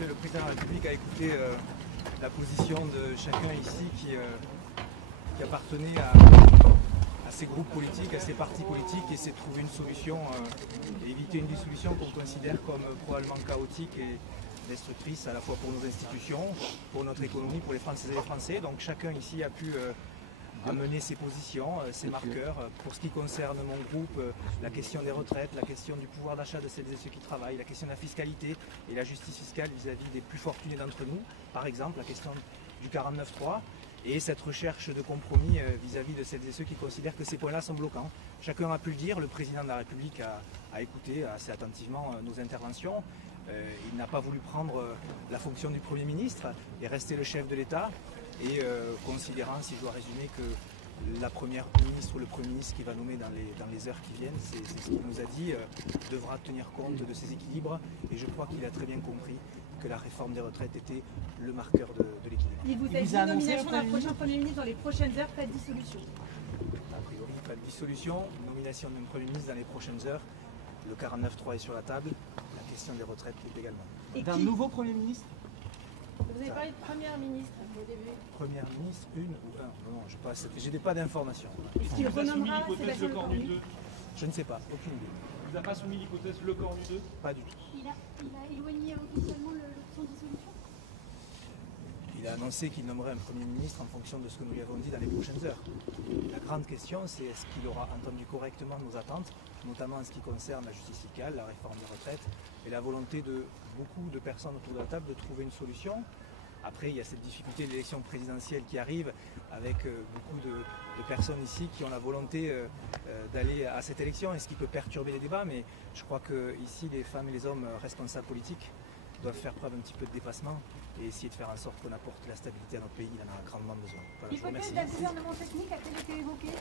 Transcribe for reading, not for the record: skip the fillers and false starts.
Le président de la République a écouté la position de chacun ici qui appartenait à ces groupes politiques, à ces partis politiques, et essaie de trouver une solution et éviter une dissolution qu'on considère comme probablement chaotique et destructrice à la fois pour nos institutions, pour notre économie, pour les Françaises et les Français. Donc chacun ici a pu amener ses positions, ses marqueurs. Pour ce qui concerne mon groupe, la question des retraites, la question du pouvoir d'achat de celles et ceux qui travaillent, la question de la fiscalité et la justice fiscale vis-à-vis des plus fortunés d'entre nous, par exemple la question du 49.3 et cette recherche de compromis vis-à-vis de celles et ceux qui considèrent que ces points-là sont bloquants. Chacun a pu le dire, le président de la République a écouté assez attentivement nos interventions. Il n'a pas voulu prendre la fonction du Premier ministre et rester le chef de l'État. Et considérant, si je dois résumer, que la Première ministre ou le Premier ministre qui va nommer dans les heures qui viennent, c'est ce qu'il nous a dit, devra tenir compte de ces équilibres. Et je crois qu'il a très bien compris que la réforme des retraites était le marqueur de l'équilibre. Il vous a dit nomination d'un prochain Premier ministre dans les prochaines heures, pas de dissolution. A priori, pas de dissolution, nomination d'un Premier ministre dans les prochaines heures. Le 49.3 est sur la table, la question des retraites est également. D'un nouveau Premier ministre? Vous avez parlé de Première ministre au début. Première ministre, une ou un? Non, je n'ai pas d'informations. Est-ce qu'il renommera Sébastien Lecornu? Je ne sais pas, aucune idée. Il vous a pas soumis l'hypothèse Lecornu 2? Pas du tout. Il a éloigné officiellement l'option de dissolution? Il a annoncé qu'il nommerait un Premier ministre en fonction de ce que nous lui avons dit dans les prochaines heures. La grande question, c'est est-ce qu'il aura entendu correctement nos attentes, notamment en ce qui concerne la justice fiscale, la réforme des retraites et la volonté de beaucoup de personnes autour de la table de trouver une solution. Après, il y a cette difficulté de l'élection présidentielle qui arrive avec beaucoup de personnes ici qui ont la volonté d'aller à cette élection et ce qui peut perturber les débats. Mais je crois que ici, les femmes et les hommes responsables politiques doivent faire preuve un petit peu de dépassement et essayer de faire en sorte qu'on apporte la stabilité à notre pays. Il en a grandement besoin. Voilà, L'hypothèse d'un gouvernement technique a-t-elle été évoquée?